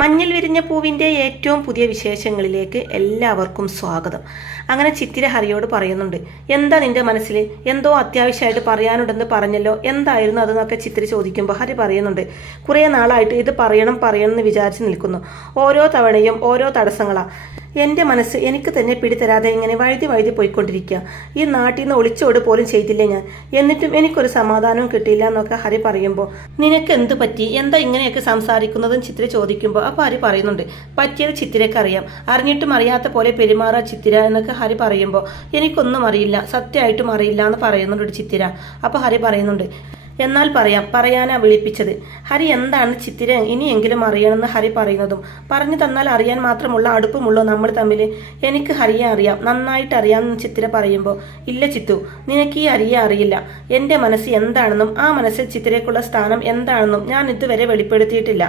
മഞ്ഞിൽ വിരിഞ്ഞ പൂവിൻ്റെ ഏറ്റവും പുതിയ വിശേഷങ്ങളിലേക്ക് എല്ലാവർക്കും സ്വാഗതം. അങ്ങനെ ചിത്തിര ഹരിയോട് പറയുന്നുണ്ട്, എന്താ നിന്റെ മനസ്സിൽ എന്തോ അത്യാവശ്യമായിട്ട് പറയാനുണ്ടെന്ന് പറഞ്ഞല്ലോ, എന്തായിരുന്നു അതെന്നൊക്കെ ചിത്തിര ചോദിക്കുമ്പോൾ ഹരി പറയുന്നുണ്ട്, കുറേ നാളായിട്ട് ഇത് പറയണം എന്ന് വിചാരിച്ച് നിൽക്കുന്നു. ഓരോ തവണയും ഓരോ തടസ്സങ്ങളാ. എൻ്റെ മനസ്സ് എനിക്ക് തന്നെ പിടിതരാതെ ഇങ്ങനെ വഴുതി പോയിക്കൊണ്ടിരിക്കുക. ഈ നാട്ടിൽ നിന്ന് ഒളിച്ചോട് പോലും ചെയ്തില്ലേ ഞാൻ, എന്നിട്ടും എനിക്കൊരു സമാധാനവും കിട്ടിയില്ല എന്നൊക്കെ ഹരി പറയുമ്പോൾ, നിനക്ക് എന്ത് പറ്റി, എന്താ ഇങ്ങനെയൊക്കെ സംസാരിക്കുന്നതും ചിത്തിര ചോദിക്കുമ്പോൾ അപ്പോൾ ഹരി പറയുന്നുണ്ട്, പറ്റിയത് ചിത്തിരക്ക് അറിയാം, അറിഞ്ഞിട്ടും അറിയാത്ത പോലെ പെരുമാറാ ചിത്തിര എന്നൊക്കെ ഹരി പറയുമ്പോൾ, എനിക്കൊന്നും അറിയില്ല, സത്യമായിട്ടും അറിയില്ല എന്ന് പറയുന്നുണ്ട് ചിത്തിര. അപ്പോൾ ഹരി പറയുന്നുണ്ട്, എന്നാൽ പറയാനാ വിളിപ്പിച്ചത്. ഹരി എന്താണ് ചിത്തിര ഇനിയെങ്കിലും അറിയണമെന്ന് ഹരി പറയുന്നതും, പറഞ്ഞു തന്നാൽ അറിയാൻ മാത്രമുള്ള അടുപ്പമുള്ളൂ നമ്മൾ തമ്മിൽ, എനിക്ക് ഹരിയെ അറിയാം, നന്നായിട്ട് അറിയാമെന്ന് ചിത്തിര പറയുമ്പോൾ, ഇല്ല ചിത്തു, നിനക്ക് ഈ ഹരിയെ അറിയില്ല. എൻ്റെ മനസ്സ് എന്താണെന്നും ആ മനസ്സിൽ ചിത്തിരയ്ക്കുള്ള സ്ഥാനം എന്താണെന്നും ഞാൻ ഇതുവരെ വെളിപ്പെടുത്തിയിട്ടില്ല.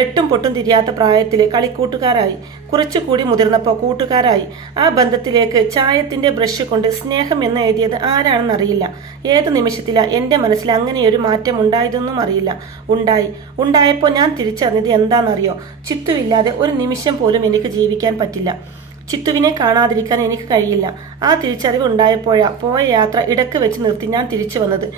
എട്ടും പൊട്ടും തിരിയാത്ത പ്രായത്തിൽ കളിക്കൂട്ടുകാരായി, കുറച്ചുകൂടി മുതിർന്നപ്പോൾ കൂട്ടുകാരായി. ആ ബന്ധത്തിലേക്ക് ചായത്തിന്റെ ബ്രഷ് കൊണ്ട് സ്നേഹം എന്ന് എഴുതിയത് ആരാണെന്നറിയില്ല. ഏത് നിമിഷത്തിലാണ് എൻ്റെ മനസ്സിൽ അങ്ങനെയൊരു മാറ്റം ഉണ്ടായതെന്നും അറിയില്ല. ഉണ്ടായപ്പോൾ ഞാൻ തിരിച്ചറിഞ്ഞത് എന്താണെന്നറിയോ, ചിത്തുവില്ലാതെ ഒരു നിമിഷം പോലും എനിക്ക് ജീവിക്കാൻ പറ്റില്ല. ചിത്തുവിനെ കാണാതിരിക്കാൻ എനിക്ക് കഴിയില്ല. ആ തിരിച്ചറിവ് ഉണ്ടായപ്പോഴാ പോയ യാത്ര ഇടക്ക് വെച്ച് നിർത്തി ഞാൻ തിരിച്ചു വന്നത്.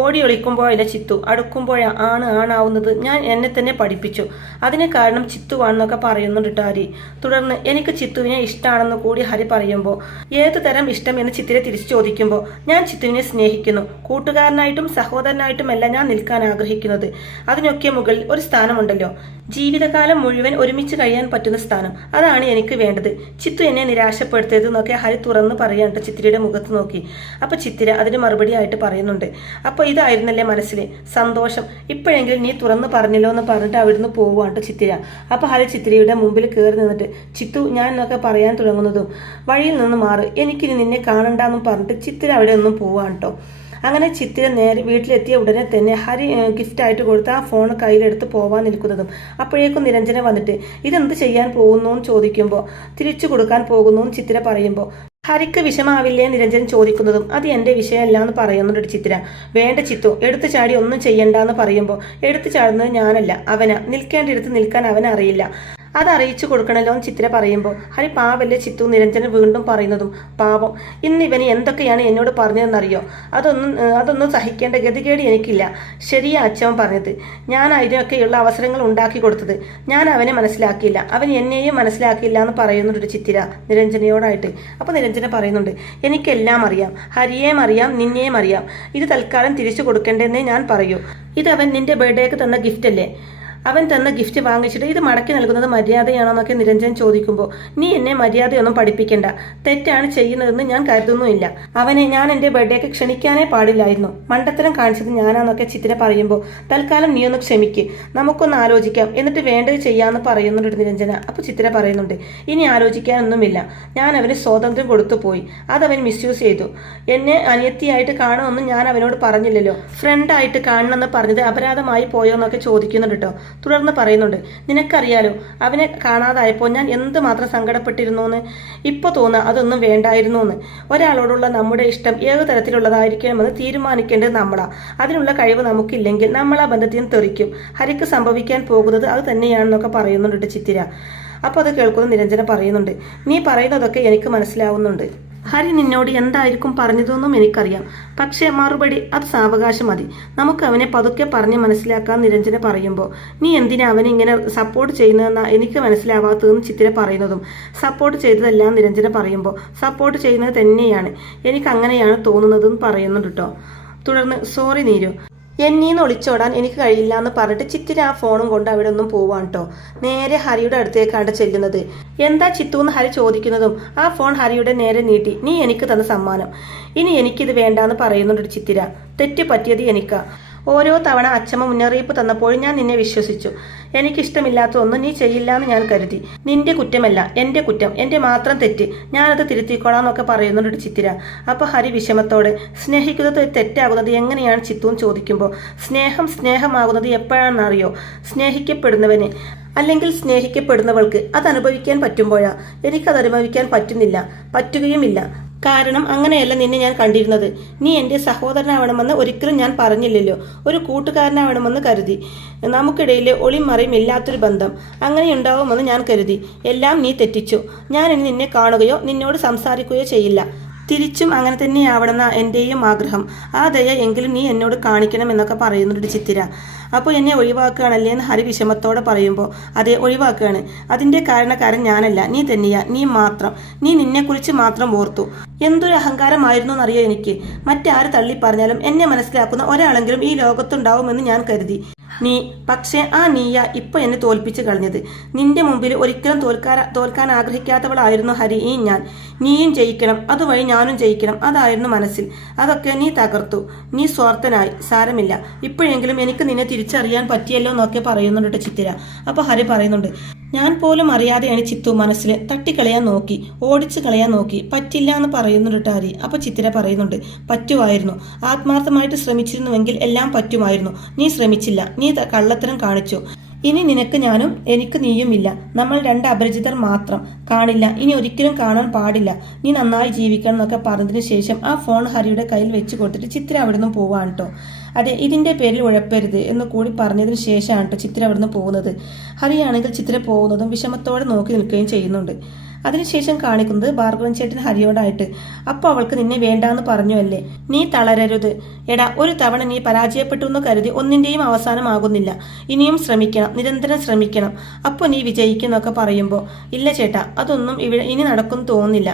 ഓടി ഒളിക്കുമ്പോഴല്ല ചിത്തു, അടുക്കുമ്പോഴാ ആണാവുന്നത് ഞാൻ എന്നെ തന്നെ പഠിപ്പിച്ചു. അതിന് കാരണം ചിത്തുവാണെന്നൊക്കെ പറയുന്നുണ്ട് ഹരി. തുടർന്ന് എനിക്ക് ചിത്തുവിനെ ഇഷ്ടമാണെന്ന് കൂടി ഹരി പറയുമ്പോൾ, ഏത് തരം ഇഷ്ടം എന്ന് ചിത്തിരെ തിരിച്ചു ചോദിക്കുമ്പോൾ, ഞാൻ ചിത്തുവിനെ സ്നേഹിക്കുന്നു. കൂട്ടുകാരനായിട്ടും സഹോദരനായിട്ടുമല്ല ഞാൻ നിൽക്കാൻ ആഗ്രഹിക്കുന്നത്. അതിനൊക്കെ മുകളിൽ ഒരു സ്ഥാനമുണ്ടല്ലോ, ജീവിതകാലം മുഴുവൻ ഒരുമിച്ച് കഴിയാൻ പറ്റുന്ന സ്ഥാനം, അതാണ് എനിക്ക് വേണ്ടത്. ചിത്തു എന്നെ നിരാശപ്പെടുത്തരുത് എന്നൊക്കെ ഹരി തുറന്ന് പറയാനുണ്ട് ചിത്തിരയുടെ മുഖത്ത് നോക്കി. അപ്പൊ ചിത്തിര അതിന് മറുപടി ആയിട്ട് പറയുന്നുണ്ട്, അപ്പൊ ഇതായിരുന്നല്ലേ മനസ്സിൽ സന്തോഷം, ഇപ്പോഴെങ്കിലും നീ തുറന്ന് പറഞ്ഞല്ലോ എന്ന് പറഞ്ഞിട്ട് അവിടുന്ന് പോവുകയാണ് ചിത്തിര. അപ്പൊ ഹരി ചിത്തിരയുടെ മുമ്പിൽ കയറി നിന്നിട്ട്, ചിത്തു ഞാൻ എന്നൊക്കെ പറയാൻ തുടങ്ങുന്നതും, വഴിയിൽ നിന്ന് മാറ്, എനിക്കിനി നിന്നെ കാണണ്ടെന്നും പറഞ്ഞിട്ട് ചിത്തിര അവിടെ ഒന്നും പോവാണ് കേട്ടോ. അങ്ങനെ ചിത്തിര നേരെ വീട്ടിലെത്തിയ ഉടനെ തന്നെ ഹരി ഗിഫ്റ്റായിട്ട് കൊടുത്ത് ആ ഫോൺ കയ്യിലെടുത്ത് പോവാൻ നിൽക്കുന്നതും, അപ്പോഴേക്കും നിരഞ്ജന വന്നിട്ട് ഇതെന്ത് ചെയ്യാൻ പോകുന്നു എന്ന് ചോദിക്കുമ്പോൾ, തിരിച്ചു കൊടുക്കാൻ പോകുന്നു എന്ന് ചിത്തിര പറയുമ്പോൾ, ഹരിക്ക് വിഷമാവില്ലേ നിരഞ്ജൻ ചോദിക്കുന്നതും, അത് എൻ്റെ വിഷയമല്ല എന്ന് പറയുന്നുണ്ട് ചിത്തിര. വേണ്ട ചിത്തു, എടുത്തു ചാടി ഒന്നും ചെയ്യണ്ടെന്ന് പറയുമ്പോൾ, എടുത്തു ചാടുന്നത് ഞാനല്ല അവനാ, നിൽക്കേണ്ടിടത്ത് നിൽക്കാൻ അവനറിയില്ല, അത് അറിയിച്ചു കൊടുക്കണല്ലോ എന്ന് ചിത്തിര പറയുമ്പോൾ, ഹരി പാവല്ലേ ചിത്തു നിരഞ്ജന വീണ്ടും പറയുന്നതും, പാവം ഇന്ന് ഇവന് എന്തൊക്കെയാണ് എന്നോട് പറഞ്ഞതെന്നറിയോ, അതൊന്നും സഹിക്കേണ്ട ഗതികേട് എനിക്കില്ല. ശരിയാ അച്ഛൻ പറഞ്ഞത്, ഞാൻ അതിനൊക്കെയുള്ള അവസരങ്ങൾ ഉണ്ടാക്കി കൊടുത്തത്, ഞാൻ അവനെ മനസ്സിലാക്കിയില്ല, അവൻ എന്നെയും മനസ്സിലാക്കിയില്ല എന്ന് പറയുന്നുണ്ട് ചിത്തിര നിരഞ്ജനയോടായിട്ട്. അപ്പോൾ നിരഞ്ജന പറയുന്നുണ്ട്, എനിക്കെല്ലാം അറിയാം, ഹരിയേയും അറിയാം, നിന്നെയും അറിയാം, ഇത് തൽക്കാലം തിരിച്ചു കൊടുക്കേണ്ടതെന്നേ ഞാൻ പറയൂ. ഇതവൻ നിന്റെ ബർത്ത്ഡേക്ക് തന്ന ഗിഫ്റ്റ് അല്ലേ, അവൻ തന്ന ഗിഫ്റ്റ് വാങ്ങിച്ചിട്ട് ഇത് മടക്കി നൽകുന്നത് മര്യാദയാണോ എന്നൊക്കെ നിരഞ്ജൻ ചോദിക്കുമ്പോൾ, നീ എന്നെ മര്യാദയൊന്നും പഠിപ്പിക്കണ്ട, തെറ്റാണ് ചെയ്യുന്നതെന്ന് ഞാൻ കരുതുന്നുമില്ല. അവനെ ഞാൻ എൻ്റെ ബർത്ത്ഡേക്ക് ക്ഷണിക്കാനേ പാടില്ലായിരുന്നു, മണ്ടത്തരം കാണിച്ചത് ഞാനാന്നൊക്കെ ചിത്തിര പറയുമ്പോൾ, തൽക്കാലം നീ ഒന്ന് ക്ഷമിക്ക്, നമുക്കൊന്ന് ആലോചിക്കാം, എന്നിട്ട് വേണ്ടത് ചെയ്യാമെന്ന് പറയുന്നുണ്ട് നിരഞ്ജന. അപ്പോൾ ചിത്തിര പറയുന്നുണ്ട്, ഇനി ആലോചിക്കാനൊന്നുമില്ല, ഞാൻ അവന് സ്വാതന്ത്ര്യം കൊടുത്തു പോയി, അതവൻ മിസ്യൂസ് ചെയ്തു. എന്നെ അനിയത്തിയായിട്ട് കാണുമെന്നും ഞാൻ അവനോട് പറഞ്ഞില്ലല്ലോ, ഫ്രണ്ടായിട്ട് കാണണമെന്ന് പറഞ്ഞത് അപരാധമായി പോയോ എന്നൊക്കെ ചോദിക്കുന്നുണ്ട് കേട്ടോ. തുടർന്ന് പറയുന്നുണ്ട്, നിനക്കറിയാലോ അവനെ കാണാതായപ്പോൾ ഞാൻ എന്തുമാത്രം സങ്കടപ്പെട്ടിരുന്നു എന്ന്. ഇപ്പോൾ തോന്നുക അതൊന്നും വേണ്ടായിരുന്നു എന്ന്. ഒരാളോടുള്ള നമ്മുടെ ഇഷ്ടം ഏത് തരത്തിലുള്ളതായിരിക്കണമെന്ന് തീരുമാനിക്കേണ്ടത് നമ്മളാ. അതിനുള്ള കഴിവ് നമുക്കില്ലെങ്കിൽ നമ്മൾ ആ ബന്ധത്തിൽ നിന്ന് തെറിക്കും. ഹരിക്ക് സംഭവിക്കാൻ പോകുന്നത് അത് തന്നെയാണെന്നൊക്കെ പറയുന്നുണ്ട് ചിത്തിര. അപ്പോൾ അത് കേൾക്കുന്ന നിരഞ്ജന പറയുന്നുണ്ട്, നീ പറയുന്നതൊക്കെ എനിക്ക് മനസ്സിലാവുന്നുണ്ട്. ഹരി നിന്നോട് എന്തായിരിക്കും പറഞ്ഞതെന്നും എനിക്കറിയാം, പക്ഷേ മറുപടി അത് സാവകാശം മതി, നമുക്ക് അവനെ പതുക്കെ പറഞ്ഞ് മനസ്സിലാക്കാൻ നിരഞ്ജന പറയുമ്പോൾ, നീ എന്തിനാ അവനെ ഇങ്ങനെ സപ്പോർട്ട് ചെയ്യുന്നതെന്നാ എനിക്ക് മനസ്സിലാവാത്തതെന്ന് ചിത്തിര പറയുന്നതും, സപ്പോർട്ട് ചെയ്തതെല്ലാം നിരഞ്ജന പറയുമ്പോൾ, സപ്പോർട്ട് ചെയ്യുന്നത് തന്നെയാണ്, എനിക്ക് അങ്ങനെയാണ് തോന്നുന്നതെന്ന് പറയുന്നുണ്ട് കേട്ടോ. തുടർന്ന്, സോറി നീരു, എന്നീന്ന് ഒളിച്ചോടാൻ എനിക്ക് കഴിയില്ല എന്ന് പറഞ്ഞിട്ട് ചിത്തിര ആ ഫോണും കൊണ്ട് അവിടെ ഒന്നും പോവാൻ കേട്ടോ. നേരെ ഹരിയുടെ അടുത്തേക്കാണ് ചെല്ലുന്നത്. എന്താ ചിത്തു എന്ന് ഹരി ചോദിക്കുന്നതും ആ ഫോൺ ഹരിയുടെ നേരെ നീട്ടി, നീ എനിക്ക് തന്ന സമ്മാനം, ഇനി എനിക്കിത് വേണ്ടാന്ന് പറയുന്നുണ്ട് ചിത്തിര. തെറ്റ് പറ്റിയത് എനിക്കാ. ഓരോ തവണ അച്ഛമ്മ മുന്നറിയിപ്പ് തന്നപ്പോൾ ഞാൻ നിന്നെ വിശ്വസിച്ചു. എനിക്കിഷ്ടമില്ലാത്ത ഒന്നും നീ ചെയ്യില്ല എന്ന് ഞാൻ കരുതി. നിന്റെ കുറ്റമല്ല, എൻ്റെ കുറ്റം, എൻ്റെ മാത്രം തെറ്റ്, ഞാനത് തിരുത്തിക്കോളാം എന്നൊക്കെ പറയുന്നുണ്ട് ചിത്തിര. അപ്പോൾ ഹരി വിഷമത്തോടെ, സ്നേഹിക്കുന്നത് തെറ്റാകുന്നത് എങ്ങനെയാണ് ചിത്തുവും ചോദിക്കുമ്പോൾ, സ്നേഹമാകുന്നത് എപ്പോഴാണെന്നറിയോ, സ്നേഹിക്കപ്പെടുന്നവന് അല്ലെങ്കിൽ സ്നേഹിക്കപ്പെടുന്നവൾക്ക് അത് അനുഭവിക്കാൻ പറ്റുമ്പോഴാ. എനിക്കത് അനുഭവിക്കാൻ പറ്റുകയുമില്ല. കാരണം അങ്ങനെയല്ല നിന്നെ ഞാൻ കണ്ടിരുന്നത്. നീ എൻ്റെ സഹോദരനാവണമെന്ന് ഒരിക്കലും ഞാൻ പറഞ്ഞില്ലല്ലോ. ഒരു കൂട്ടുകാരനാവണമെന്ന് കരുതി. നമുക്കിടയിൽ ഒളിമറയും ഇല്ലാത്തൊരു ബന്ധം അങ്ങനെയുണ്ടാവുമെന്ന് ഞാൻ കരുതി. എല്ലാം നീ തെറ്റിച്ചു. ഞാൻ ഇനി നിന്നെ കാണുകയോ നിന്നോട് സംസാരിക്കുകയോ ചെയ്യില്ല. തിരിച്ചും അങ്ങനെ തന്നെയാവണമെന്ന എൻ്റെയും ആഗ്രഹം. ആ ദയ എങ്കിലും നീ എന്നോട് കാണിക്കണം എന്നൊക്കെ പറയുന്നുണ്ട് ചിത്തിര. അപ്പോൾ എന്നെ ഒഴിവാക്കുകയാണല്ലേ എന്ന് ഹരി വിഷമത്തോടെ പറയുമ്പോൾ അതെ, ഒഴിവാക്കുകയാണ്. അതിൻ്റെ കാരണക്കാരൻ ഞാനല്ല, നീ തന്നെയാ, നീ മാത്രം. നീ നിന്നെക്കുറിച്ച് മാത്രം ഓർത്തു. എന്തൊരു അഹങ്കാരമായിരുന്നു എന്നറിയോ എനിക്ക്. മറ്റാര് തള്ളി പറഞ്ഞാലും എന്നെ മനസ്സിലാക്കുന്ന ഒരാളെങ്കിലും ഈ ലോകത്തുണ്ടാവുമെന്ന് ഞാൻ കരുതി. പക്ഷേ ആ നീയ ഇപ്പൊ എന്നെ തോൽപ്പിച്ചു കളഞ്ഞത്. നിന്റെ മുമ്പിൽ ഒരിക്കലും തോൽക്കാൻ ആഗ്രഹിക്കാത്തവളായിരുന്നു ഹരി ഈ ഞാൻ. നീയും ജയിക്കണം, അതുവഴി ഞാനും ജയിക്കണം, അതായിരുന്നു മനസ്സിൽ. അതൊക്കെ നീ തകർത്തു. നീ സ്വാർത്ഥനായി. സാരമില്ല, ഇപ്പോഴെങ്കിലും എനിക്ക് നിന്നെ തിരിച്ചറിയാൻ പറ്റിയല്ലോ എന്നൊക്കെ പറയുന്നുണ്ട് ചിത്തിര. അപ്പൊ ഹരി പറയുന്നുണ്ട്, ഞാൻ പോലും അറിയാതെയാണ് ചിത്തു മനസ്സിൽ തട്ടിക്കളയാൻ നോക്കി, ഓടിച്ചു കളയാൻ നോക്കി, പറ്റില്ല എന്ന് പറയുന്നുണ്ട് ഹരി. അപ്പൊ ചിത്തിര പറയുന്നുണ്ട്, പറ്റുമായിരുന്നു. ആത്മാർത്ഥമായിട്ട് ശ്രമിച്ചിരുന്നുവെങ്കിൽ എല്ലാം പറ്റുമായിരുന്നു. നീ ശ്രമിച്ചില്ല, നീ കള്ളത്തരം കാണിച്ചു. ഇനി നിനക്ക് ഞാനും എനിക്ക് നീയുമില്ല. നമ്മൾ രണ്ട് അപരിചിതർ മാത്രം. കാണില്ല, ഇനി ഒരിക്കലും കാണാൻ പാടില്ല. നീ നന്നായി ജീവിക്കണം എന്നൊക്കെ പറഞ്ഞതിന് ശേഷം ആ ഫോൺ ഹരിയുടെ കയ്യിൽ വെച്ച് കൊടുത്തിട്ട് ചിത്ര അവിടുന്ന് പോവാണ് കേട്ടോ. അതെ, ഇതിന്റെ പേരിൽ ഉഴപ്പരുത് എന്ന് കൂടി പറഞ്ഞതിന് ശേഷമാണ് കേട്ടോ ചിത്ര അവിടുന്ന് പോകുന്നത്. ഹരിയാണെങ്കിൽ ചിത്ര പോകുന്നതും വിഷമത്തോടെ നോക്കി നിൽക്കുകയും ചെയ്യുന്നുണ്ട്. അതിനുശേഷം കാണിക്കുന്നത് ഭാർഗവൻ ചേട്ടൻ ഹരിയോടായിട്ട്, അപ്പോൾ അവൾക്ക് നിന്നെ വേണ്ടാന്ന് പറഞ്ഞു അല്ലേ, നീ തളരരുത്. എടാ, ഒരു തവണ നീ പരാജയപ്പെട്ടു എന്ന് കരുതി ഒന്നിന്റെയും അവസാനമാകുന്നില്ല. ഇനിയും ശ്രമിക്കണം, നിരന്തരം ശ്രമിക്കണം, അപ്പോൾ നീ വിജയിക്കുന്നൊക്കെ പറയുമ്പോൾ, ഇല്ല ചേട്ടാ, അതൊന്നും ഇവിടെ ഇനി നടക്കും തോന്നുന്നില്ല.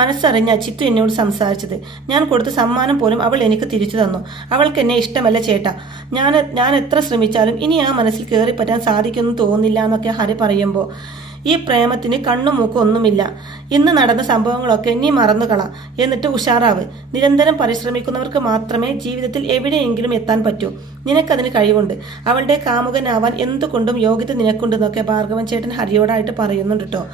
മനസ്സറിഞ്ഞ ചിത്തു എന്നോട് സംസാരിച്ചത്. ഞാൻ കൊടുത്ത സമ്മാനം പോലും അവൾ എനിക്ക് തിരിച്ചു തന്നു. അവൾക്ക് എന്നെ ഇഷ്ടമല്ല ചേട്ടാ. ഞാൻ എത്ര ശ്രമിച്ചാലും ഇനി ആ മനസ്സിൽ കയറിപ്പറ്റാൻ സാധിക്കുമെന്ന് തോന്നുന്നില്ല എന്നൊക്കെ ഹരി പറയുമ്പോൾ, ഈ പ്രേമത്തിന് കണ്ണും മൂക്കും ഒന്നുമില്ല. ഇന്ന് നടന്ന സംഭവങ്ങളൊക്കെ നീ മറന്നുകള. എന്നിട്ട് ഉഷാറാവ്. നിരന്തരം പരിശ്രമിക്കുന്നവർക്ക് മാത്രമേ ജീവിതത്തിൽ എവിടെയെങ്കിലും എത്താൻ പറ്റൂ. നിനക്കതിന് കഴിവുണ്ട്. അവളുടെ കാമുകനാവാൻ എന്തുകൊണ്ടും യോഗ്യത നിനക്കുണ്ടെന്നൊക്കെ ഭാർഗവൻ ചേട്ടൻ ഹരിയോടായിട്ട് പറയുന്നുണ്ട് കേട്ടോ.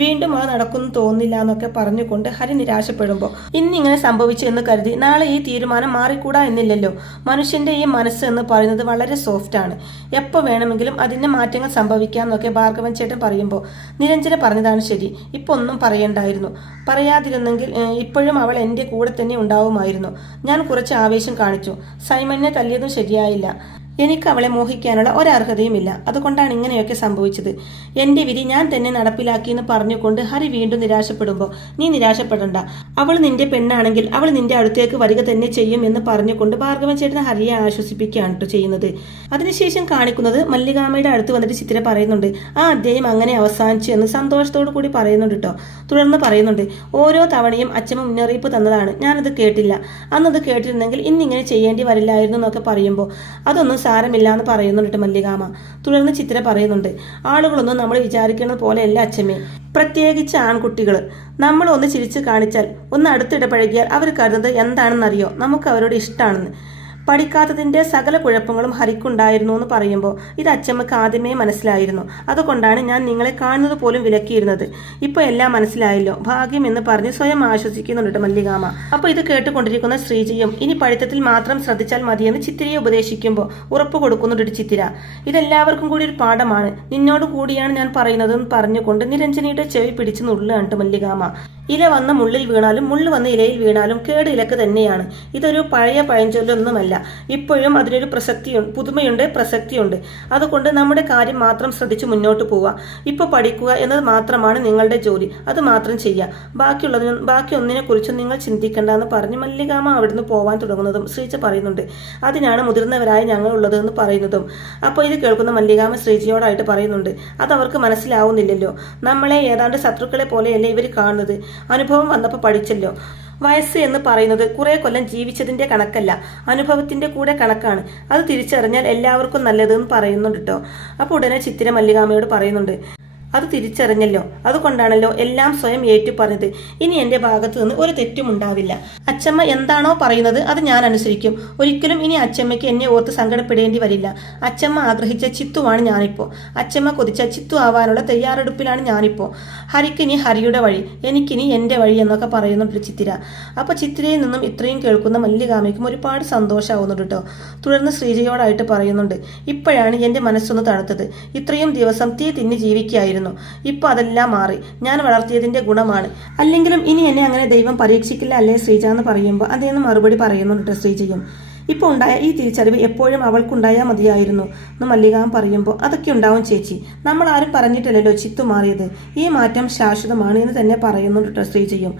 വീണ്ടും അത് നടക്കുന്നു തോന്നില്ല എന്നൊക്കെ പറഞ്ഞുകൊണ്ട് ഹരി നിരാശപ്പെടുമ്പോൾ, ഇന്നിങ്ങനെ സംഭവിച്ചു എന്ന് കരുതി നാളെ ഈ തീരുമാനം മാറിക്കൂടാ എന്നില്ലല്ലോ. മനുഷ്യന്റെ ഈ മനസ്സ് എന്ന് പറയുന്നത് വളരെ സോഫ്റ്റ് ആണ്. എപ്പോൾ വേണമെങ്കിലും അതിന്റെ മാറ്റങ്ങൾ സംഭവിക്കാമെന്നൊക്കെ ഭാർഗവൻ ചേട്ടൻ പറയുമ്പോൾ, നിരഞ്ജന പറഞ്ഞതാണ് ശരി. ഇപ്പൊ ഒന്നും പറയണ്ടായിരുന്നു. പറയാതിരുന്നെങ്കിൽ ഇപ്പോഴും അവൾ എൻ്റെ കൂടെ തന്നെ ഉണ്ടാവുമായിരുന്നു. ഞാൻ കുറച്ച് ആവേശം കാണിച്ചു. സൈമനെ തല്ലിയതും ശരിയായില്ല. എനിക്ക് അവളെ മോഹിക്കാനുള്ള ഒരർഹതയുമില്ല. അതുകൊണ്ടാണ് ഇങ്ങനെയൊക്കെ സംഭവിച്ചത്. എൻ്റെ വിധി ഞാൻ തന്നെ നടപ്പിലാക്കിയെന്ന് പറഞ്ഞുകൊണ്ട് ഹരി വീണ്ടും നിരാശപ്പെടുമ്പോൾ, നീ നിരാശപ്പെടണ്ട. അവൾ നിന്റെ പെണ്ണാണെങ്കിൽ അവൾ നിന്റെ അടുത്തേക്ക് വരിക തന്നെ ചെയ്യും എന്ന് പറഞ്ഞുകൊണ്ട് ഭാർഗവൻ ചേട്ടൻ ഹരിയെ ആശ്വസിപ്പിക്കുകയാണ് കേട്ടോ ചെയ്യുന്നത്. അതിനുശേഷം കാണിക്കുന്നത് മല്ലികാമ്മയുടെ അടുത്ത് വന്നിട്ട് ചിത്ര പറയുന്നുണ്ട്, ആ അധ്യായം അങ്ങനെ അവസാനിച്ചു എന്ന് സന്തോഷത്തോടു കൂടി പറയുന്നുണ്ട് കേട്ടോ. തുടർന്ന് പറയുന്നുണ്ട്, ഓരോ തവണയും അച്ഛമ്മ മുന്നറിയിപ്പ് തന്നതാണ്, ഞാനത് കേട്ടില്ല. അന്നത് കേട്ടിരുന്നെങ്കിൽ ഇന്നിങ്ങനെ ചെയ്യേണ്ടി വരില്ലായിരുന്നു എന്നൊക്കെ പറയുമ്പോൾ, അതൊന്നും സാരമില്ല എന്ന് പറയുന്നുണ്ട് മല്ലികാമ. തുടർന്ന് ചിത്ര പറയുന്നുണ്ട്, ആളുകളൊന്നും നമ്മൾ വിചാരിക്കുന്നത് പോലെയല്ല അച്ഛമ്മേ. പ്രത്യേകിച്ച് ആൺകുട്ടികൾ. നമ്മൾ ഒന്ന് ചിരിച്ചു കാണിച്ചാൽ, ഒന്ന് അടുത്തിടപഴകിയാൽ അവർ കരുതുന്നത് എന്താണെന്നറിയോ, നമുക്ക് അവരോട് ഇഷ്ടമാണെന്ന്. പഠിക്കാത്തതിൻ്റെ സകല കുഴപ്പങ്ങളും ഹരിക്കുണ്ടായിരുന്നു എന്ന് പറയുമ്പോൾ ഇത് അച്ചമ്മക്ക് ആദ്യമേ മനസ്സിലായിരുന്നു. അതുകൊണ്ടാണ് ഞാൻ നിങ്ങളെ കാണുന്നത് പോലും വിലക്കിയിരുന്നത്. ഇപ്പോൾ എല്ലാം മനസ്സിലായല്ലോ, ഭാഗ്യം എന്ന് പറഞ്ഞ് സ്വയം ആശ്വസിക്കുന്നുണ്ട് മല്ലികാമ. അപ്പോൾ ഇത് കേട്ടുകൊണ്ടിരിക്കുന്ന ശ്രീജയും ഇനി പഠിത്തത്തിൽ മാത്രം ശ്രദ്ധിച്ചാൽ മതിയെന്ന് ചിത്തിരയെ ഉപദേശിക്കുമ്പോൾ ഉറപ്പ് കൊടുക്കുന്നുണ്ട് ചിത്തിര. ഇതെല്ലാവർക്കും കൂടി ഒരു പാഠമാണ്, നിന്നോട് കൂടിയാണ് ഞാൻ പറയുന്നതെന്ന് പറഞ്ഞുകൊണ്ട് നിരഞ്ജനിയുടെ ചെവി പിടിച്ച് നുള്ളുകയാണ് മല്ലികാമ. ഇല വന്ന് മുള്ളിൽ വീണാലും മുള്ളു വന്ന് ഇലയിൽ വീണാലും കേട് ഇലക്ക് തന്നെയാണ്. ഇതൊരു പഴയ പഴഞ്ചൊല്ലൊന്നുമല്ല. ഇപ്പോഴും അതിനൊരു പുതുമയുണ്ട്, പ്രസക്തിയുണ്ട്. അതുകൊണ്ട് നമ്മുടെ കാര്യം മാത്രം ശ്രദ്ധിച്ച് മുന്നോട്ട് പോവുക. ഇപ്പോൾ പഠിക്കുക എന്നത് മാത്രമാണ് നിങ്ങളുടെ ജോലി, അത് മാത്രം ചെയ്യുക. ബാക്കി ഒന്നിനെ കുറിച്ചും നിങ്ങൾ ചിന്തിക്കേണ്ട എന്ന് പറഞ്ഞ് മല്ലികാമ അവിടുന്ന് പോവാൻ തുടങ്ങുന്നതും ശ്രീജ പറയുന്നുണ്ട്, അതിനാണ് മുതിർന്നവരായ ഞങ്ങൾ ഉള്ളത് എന്ന് പറയുന്നതും. അപ്പോൾ ഇത് കേൾക്കുന്ന മല്ലികാമ ശ്രീജയോടായിട്ട് പറയുന്നുണ്ട്, അതവർക്ക് മനസ്സിലാവുന്നില്ലല്ലോ. നമ്മളെ ഏതാണ്ട് ശത്രുക്കളെ പോലെയല്ലേ ഇവർ കാണുന്നത്. അനുഭവം വന്നപ്പോൾ പഠിച്ചല്ലോ. വയസ്സ് എന്ന് പറയുന്നത് കുറെ കൊല്ലം ജീവിച്ചതിന്റെ കണക്കല്ല, അനുഭവത്തിന്റെ കൂടെ കണക്കാണ്. അത് തിരിച്ചറിഞ്ഞാൽ എല്ലാവർക്കും നല്ലതെന്ന് പറയുന്നുണ്ട് കേട്ടോ. അപ്പോൾ ഉടനെ ചിത്തിര മല്ലികാമയോട് പറയുന്നുണ്ട്, അത് തിരിച്ചറിഞ്ഞല്ലോ, അതുകൊണ്ടാണല്ലോ എല്ലാം സ്വയം ഏറ്റു പറഞ്ഞത്. ഇനി എൻ്റെ ഭാഗത്തു നിന്ന് ഒരു തെറ്റും ഉണ്ടാവില്ല. അച്ചമ്മ എന്താണോ പറയുന്നത് അത് ഞാൻ അനുസരിക്കും. ഒരിക്കലും ഇനി അച്ചമ്മയ്ക്ക് എന്നെ ഓർത്ത് സങ്കടപ്പെടേണ്ടി വരില്ല. അച്ചമ്മ ആഗ്രഹിച്ച ചിത്തുവാണ് ഞാനിപ്പോൾ. അച്ചമ്മ കൊതിച്ച ചിത്തു ആവാനുള്ള തയ്യാറെടുപ്പിലാണ് ഞാനിപ്പോൾ. ഹരിക്കിനി ഹരിയുടെ വഴി, എനിക്കിനി എൻ്റെ വഴി എന്നൊക്കെ പറയുന്നുണ്ട് ചിത്തിര. അപ്പോൾ ചിത്തിരയിൽ നിന്നും ഇത്രയും കേൾക്കുന്ന മല്ലികാമയ്ക്കും ഒരുപാട് സന്തോഷമാവുന്നുണ്ട് കേട്ടോ. തുടർന്ന് ശ്രീജയോടായിട്ട് പറയുന്നുണ്ട്, ഇപ്പോഴാണ് എൻ്റെ മനസ്സൊന്ന് തണുത്തത്. ഇത്രയും ദിവസം തീ തിന്നി ജീവിക്കുകയായിരുന്നു. ആയിരുന്നു. ഇപ്പോൾ അതെല്ലാം മാറി. ഞാൻ വളർത്തിയതിന്റെ ഗുണമാണ്. അല്ലെങ്കിലും ഇനി എന്നെ അങ്ങനെ ദൈവം പരീക്ഷിക്കില്ല അല്ലേ ശ്രീജ എന്ന് പറയുമ്പോൾ അദ്ദേഹം മറുപടി പറയുന്നുണ്ട് ശ്രീജയും. ഇപ്പോൾ ഉണ്ടായ ഈ തിരിച്ചറിവ് എപ്പോഴും അവൾക്കുണ്ടായാൽ മതിയായിരുന്നു എന്ന് മല്ലിക പറയുമ്പോൾ അതൊക്കെ ഉണ്ടാവും ചേച്ചി. നമ്മൾ ആരും പറഞ്ഞിട്ടില്ലല്ലോ ചിത്തു മാറിയത്. ഈ മാറ്റം ശാശ്വതമാണ് എന്ന് തന്നെ പറയുന്നുണ്ട് ശ്രീജയും.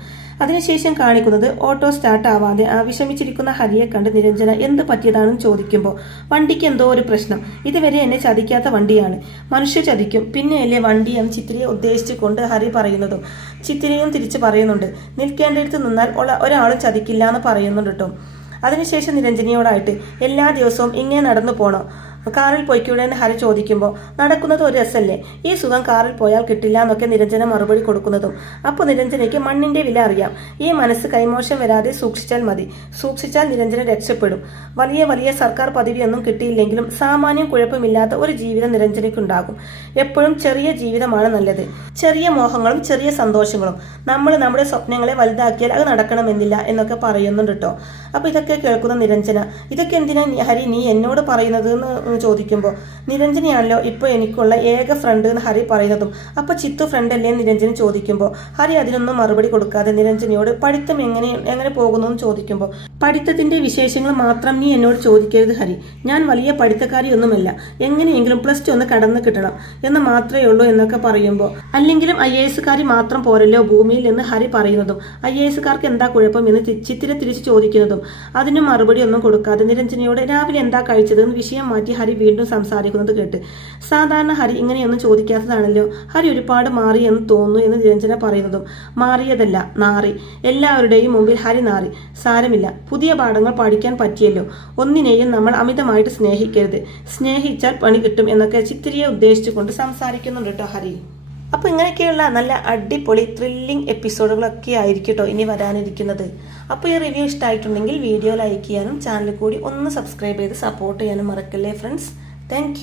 അതിനുശേഷം കാണിക്കുന്നത് ഓട്ടോ സ്റ്റാർട്ട് ആവാതെ വിഷമിച്ചിരിക്കുന്ന ഹരിയെ കണ്ട് നിരഞ്ജന എന്ത് പറ്റിയതാണെന്ന് ചോദിക്കുമ്പോൾ വണ്ടിക്ക് എന്തോ ഒരു പ്രശ്നം. ഇതുവരെ എന്നെ ചതിക്കാത്ത വണ്ടിയാണ്. മനുഷ്യ ചതിക്കും പിന്നെയല്ലേ വണ്ടി എന്ന് ചിത്തിരയെ ഉദ്ദേശിച്ചുകൊണ്ട് ഹരി പറയുന്നതും ചിത്തിരയും തിരിച്ചു പറയുന്നുണ്ട്. നിൽക്കേണ്ടിടത്ത് നിന്നാൽ ഒരാളും ചതിക്കില്ല എന്ന് പറയുന്നുണ്ട് കേട്ടോ. അതിനുശേഷം നിരഞ്ജനയോടായിട്ട് എല്ലാ ദിവസവും ഇങ്ങനെ നടന്നു പോണോ, കാറിൽ പോയിക്കൂടെ എന്ന് ഹരി ചോദിക്കുമ്പോൾ നടക്കുന്നത് ഒരു രസമല്ലേ, ഈ സുഖം കാറിൽ പോയാൽ കിട്ടില്ല എന്നൊക്കെ നിരഞ്ജന മറുപടി കൊടുക്കുന്നതും അപ്പോൾ നിരഞ്ജനയ്ക്ക് മണ്ണിന്റെ വില അറിയാം. ഈ മനസ്സ് കൈമോശം വരാതെ സൂക്ഷിച്ചാൽ മതി. സൂക്ഷിച്ചാൽ നിരഞ്ജന രക്ഷപ്പെടും. വലിയ വലിയ സർക്കാർ പദവിയൊന്നും കിട്ടിയില്ലെങ്കിലും സാമാന്യം കുഴപ്പമില്ലാത്ത ഒരു ജീവിതം നിരഞ്ജനയ്ക്കുണ്ടാകും. എപ്പോഴും ചെറിയ ജീവിതമാണ് നല്ലത്. ചെറിയ മോഹങ്ങളും ചെറിയ സന്തോഷങ്ങളും. നമ്മൾ നമ്മുടെ സ്വപ്നങ്ങളെ വലുതാക്കിയാൽ അത് നടക്കണമെന്നില്ല എന്നൊക്കെ പറയുന്നുണ്ട് കേട്ടോ. അപ്പൊ ഇതൊക്കെ കേൾക്കുന്ന നിരഞ്ജന ഇതൊക്കെ എന്തിനാ ഹരി നീ എന്നോട് പറയുന്നത് എന്ന് ചോദിക്കുമ്പോൾ നിരഞ്ജനയാണല്ലോ ഇപ്പോൾ എനിക്കുള്ള ഏക ഫ്രണ്ട് എന്ന് ഹരി പറയുന്നതും അപ്പോൾ ചിത്തു ഫ്രണ്ട് അല്ലേ നിരഞ്ജന ചോദിക്കുമ്പോൾ ഹരി അതിനൊന്നും മറുപടി കൊടുക്കാതെ നിരഞ്ജനയോട് പഠിത്തം എങ്ങനെ പോകുന്നു എന്ന് ചോദിക്കുമ്പോൾ പഠിത്തത്തിന്റെ വിശേഷങ്ങൾ മാത്രം നീ എന്നോട് ചോദിക്കരുത് ഹരി. ഞാൻ വലിയ പഠിത്തക്കാരിയൊന്നുമല്ല. എങ്ങനെയെങ്കിലും +2 ഒന്ന് കടന്നു കിട്ടണം എന്ന് മാത്രമേ ഉള്ളൂ എന്നൊക്കെ പറയുമ്പോൾ അല്ലെങ്കിലും IAS മാത്രം പോരല്ലോ ഭൂമിയിൽ എന്ന് ഹരി പറയുന്നതും IAS എന്താ കുഴപ്പം എന്ന് ചിത്തിര തിരിച്ചു ചോദിക്കുന്നതും അതിനും മറുപടി ഒന്നും കൊടുക്കാതെ നിരഞ്ജനയോട് രാവിലെ എന്താ കഴിച്ചതെന്ന് വിഷയം മാറ്റി ഹരി വീണ്ടും സംസാരിക്കുന്നത് കേട്ട് സാധാരണ ഹരി ഇങ്ങനെയൊന്നും ചോദിക്കാത്തതാണല്ലോ. ഹരി ഒരുപാട് മാറി എന്ന് തോന്നുന്നു എന്ന് നിരഞ്ജന പറയുന്നതും മാറിയതല്ല നാറി. എല്ലാവരുടെയും മുമ്പിൽ ഹരി നാറി. സാരമില്ല, പുതിയ പാഠങ്ങൾ പഠിക്കാൻ പറ്റിയല്ലോ. ഒന്നിനെയും നമ്മൾ അമിതമായിട്ട് സ്നേഹിക്കരുത്. സ്നേഹിച്ചാൽ പണി കിട്ടും എന്നൊക്കെ ചിത്തിരിയെ ഉദ്ദേശിച്ചുകൊണ്ട് സംസാരിക്കുന്നുണ്ട് കേട്ടോ ഹരി. അപ്പോൾ ഇങ്ങനെയൊക്കെയുള്ള നല്ല അടിപൊളി ത്രില്ലിംഗ് എപ്പിസോഡുകളൊക്കെ ആയിരിക്കും കേട്ടോ ഇനി വരാനിരിക്കുന്നത്. അപ്പോൾ ഈ റിവ്യൂ ഇഷ്ടമായിട്ടുണ്ടെങ്കിൽ വീഡിയോ ലൈക്ക് ചെയ്യാനും ചാനൽ കൂടി ഒന്ന് സബ്സ്ക്രൈബ് ചെയ്ത് സപ്പോർട്ട് ചെയ്യാനും മറക്കല്ലേ ഫ്രണ്ട്സ്. താങ്ക്